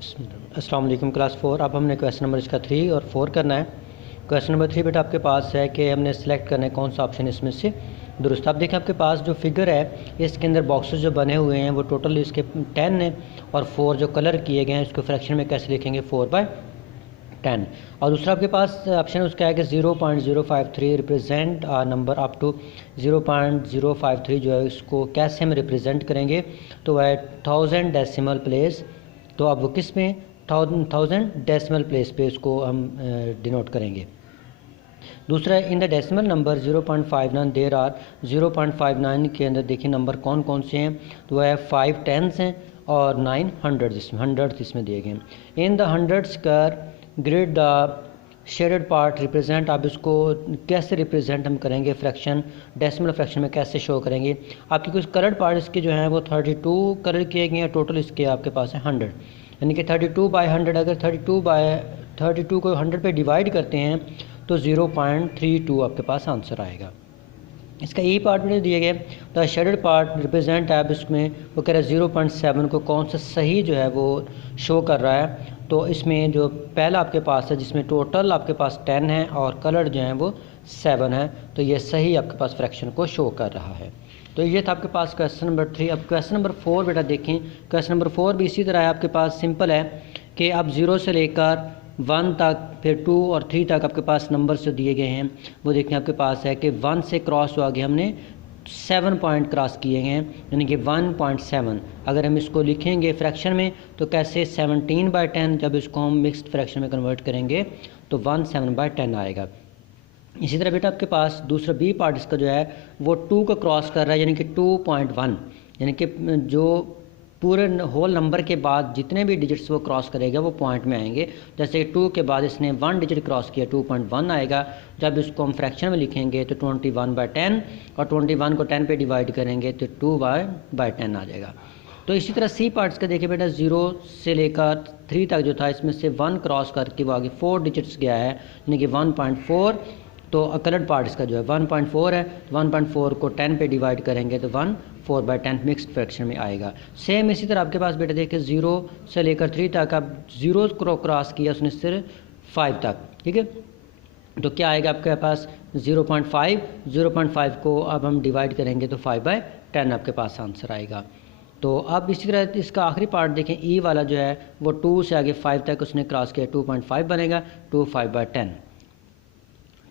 अस्सलाम वालेकुम क्लास 4। अब हमने क्वेश्चन नंबर इसका 3 और 4 करना है। क्वेश्चन नंबर 3 बेटा आपके पास है कि हमने सेलेक्ट करना है कौन सा ऑप्शन इसमें से दुरुस्त। अब देखें आपके पास जो फिगर है इसके अंदर बॉक्सेस जो बने हुए हैं वो टोटल इसके 10 हैं और 4 जो कलर किए गए हैं उसको फ्रैक्शन में कैसे लिखेंगे 4/10। और दूसरा आपके पास ऑप्शन उसका है कि 0.053 रिप्रेजेंट नंबर अप टू 0.053 जो है इसको कैसे हम रिप्रेजेंट करेंगे, तो वह 1000 डेसिमल प्लेस। तो अब वो किस में 1000 डेसिमल प्लेस पे इसको हम डिनोट करेंगे। दूसरा in the decimal number 0.59 there are 0.59 के अंदर देखिए नंबर कौन कौन से हैं, तो वह है 5 टेंस हैं और 9 हंड्रेड इसमें दिए गए। इन द हंड्रेड्स कर grid the shaded part represent. आप इसको कैसे रिप्रेजेंट हम करेंगे फ्रैक्शन डेसिमल फ्रैक्शन में कैसे शो करेंगे। आपके कुछ कलर्ड पार्ट इसके जो हैं वो 32 कलर किए गए हैं, टोटल इसके आपके पास है 100, यानी कि 32/100। अगर 32 को 100 पे डिवाइड करते हैं तो 0.32 आपके पास आंसर आएगा। इसका ई पार्ट में दिए गए the shaded part represent app, इसमें वो कह रहा है 0.7 को कौन सा सही जो है वो शो कर रहा है। तो इसमें जो पहला आपके पास है जिसमें टोटल आपके पास 10 है और कलर जो हैं वो 7 है, तो ये सही आपके पास फ्रैक्शन को शो कर रहा है। तो ये था आपके पास क्वेश्चन नंबर 3। अब क्वेश्चन नंबर 4 बेटा देखें। क्वेश्चन नंबर 4 भी इसी तरह है, आपके पास सिंपल है कि अब 0 से लेकर 1 तक फिर 2 और 3 तक आपके पास नंबर जो दिए गए हैं वो देखें आपके पास है कि 1 से क्रॉस हुआ गया, हमने 7 पॉइंट क्रॉस किए हैं यानी कि 1.7। अगर हम इसको लिखेंगे फ्रैक्शन में तो कैसे 17/10, जब इसको हम मिक्स्ड फ्रैक्शन में कन्वर्ट करेंगे तो 17/10 आएगा। इसी तरह बेटा आपके पास दूसरा बी पार्ट इसका जो है वो 2 को क्रॉस कर रहा है यानी कि 2.1, यानी कि जो पूरे होल नंबर के बाद जितने भी डिजिट्स वो क्रॉस करेगा वो पॉइंट में आएंगे। जैसे 2 के बाद इसने 1 डिजिट क्रॉस किया 2.1 आएगा। जब इसको हम फ्रैक्शन में लिखेंगे तो 21/10 और 21 को 10 पे डिवाइड करेंगे तो 2/10 आ जाएगा। तो इसी तरह सी पार्ट्स का देखिए बेटा 0 से लेकर 3 तक जो था इसमें से 1 क्रॉस करके वो आगे 4 डिजिट्स गया है यानी कि 1.4। तो कलर्ड पार्ट इसका जो है 1.4 है, 1.4 को 10 पे डिवाइड करेंगे तो 4/10 मिक्स्ड फ्रैक्शन में आएगा। सेम इसी तरह आपके पास बेटा देखिए 0 से लेकर 3 तक अब 0 को क्रॉस किया उसने सिर्फ 5 तक, ठीक है, तो क्या आएगा आपके पास 0.5 को अब हम डिवाइड करेंगे तो 5/10 आपके पास आंसर आएगा। तो अब इसी तरह इसका आखिरी पार्ट देखें ई वाला जो है वो 2 से आगे 5 तक उसने क्रॉस किया 2.5 बनेगा 5/10।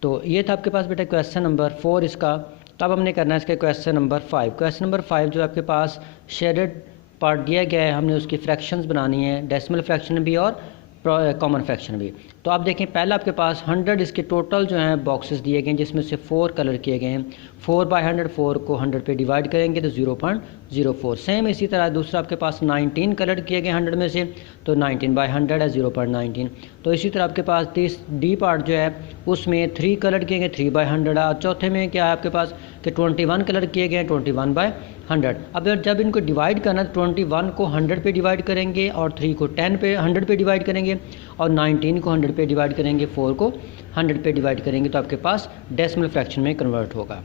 तो ये था आपके पास बेटा क्वेश्चन नंबर 4 इसका। तब हमने करना है इसका क्वेश्चन नंबर 5। क्वेश्चन नंबर 5 जो आपके पास शेडेड पार्ट दिया गया है, हमने उसकी फ्रैक्शंस बनानी है, डेसिमल फ्रैक्शन भी और कॉमन फ्रैक्शन भी। तो आप देखें पहला आपके पास 100 इसके टोटल जो हैं बॉक्सेस दिए गए हैं जिसमें से 4 कलर किए गए हैं। 4/100 4 को 100 पे डिवाइड करेंगे तो 0.04। सेम इसी तरह दूसरा आपके पास 19 कलर किए गए 100 में से, तो 19/100 है 0.19। तो इसी तरह आपके पास डी पार्ट जो है उसमें 3 कलर किए गए 3/100 है। और चौथे में क्या है आपके पास कि 21 कलर किए गए 21/100। अब जब इनको डिवाइड करना तो 21 को 100 पे डिवाइड करेंगे और 3 को 100 पे डिवाइड करेंगे और 19 को 100 पे डिवाइड करेंगे, 4 को 100 पे डिवाइड करेंगे, तो आपके पास डेसिमल फ्रैक्शन में कन्वर्ट होगा।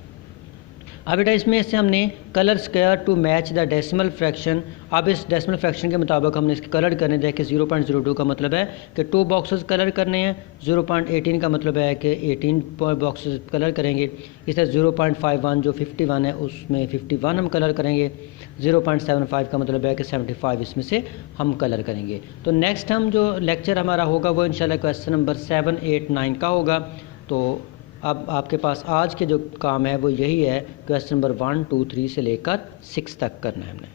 अब बेटा इसमें से हमने colour square to match the decimal fraction. अब इस डेसिमल फ्रैक्शन के मुताबिक हमने इसके कलर करने देखे। 0.02 का मतलब है कि 2 बॉक्सेस कलर करने हैं, 0.18 का मतलब है कि 18 बॉक्सेस कलर करेंगे। इस तरह 0.51 जो 51 है उसमें 51 हम कलर करेंगे। 0.75 का मतलब है कि 75 इसमें से हम कलर करेंगे। तो नेक्स्ट हम जो लेक्चर हमारा होगा वो इंशाल्लाह क्वेश्चन नंबर 7, 8, 9 का होगा। तो अब आपके पास आज के जो काम है वो यही है, क्वेश्चन नंबर 1, 2, 3 से लेकर 6 तक करना है हमने।